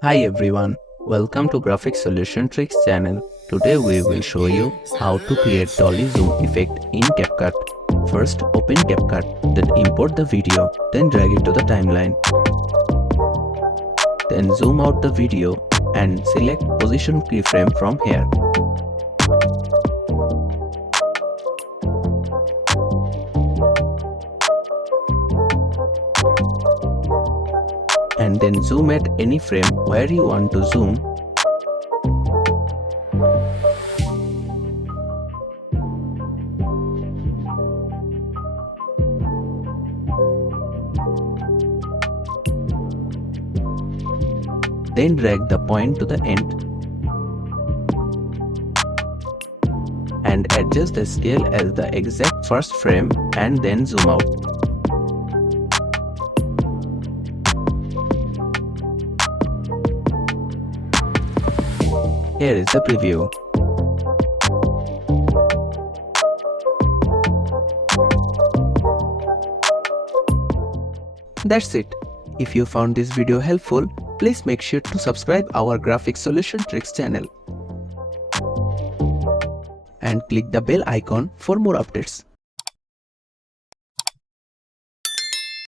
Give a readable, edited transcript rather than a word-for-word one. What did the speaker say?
Hi everyone, welcome to Graphic Solution Tricks channel. Today we will show you how to create Dolly Zoom effect in CapCut. First open CapCut, then import the video, then drag it to the timeline. Then zoom out the video and select position keyframe from here. And then zoom at any frame where you want to zoom. Then drag the point to the end and adjust the scale as the exact first frame and then zoom out. Here is the preview. That's it. If you found this video helpful, please make sure to subscribe our Graphic Solution Tricks channel and click the bell icon for more updates.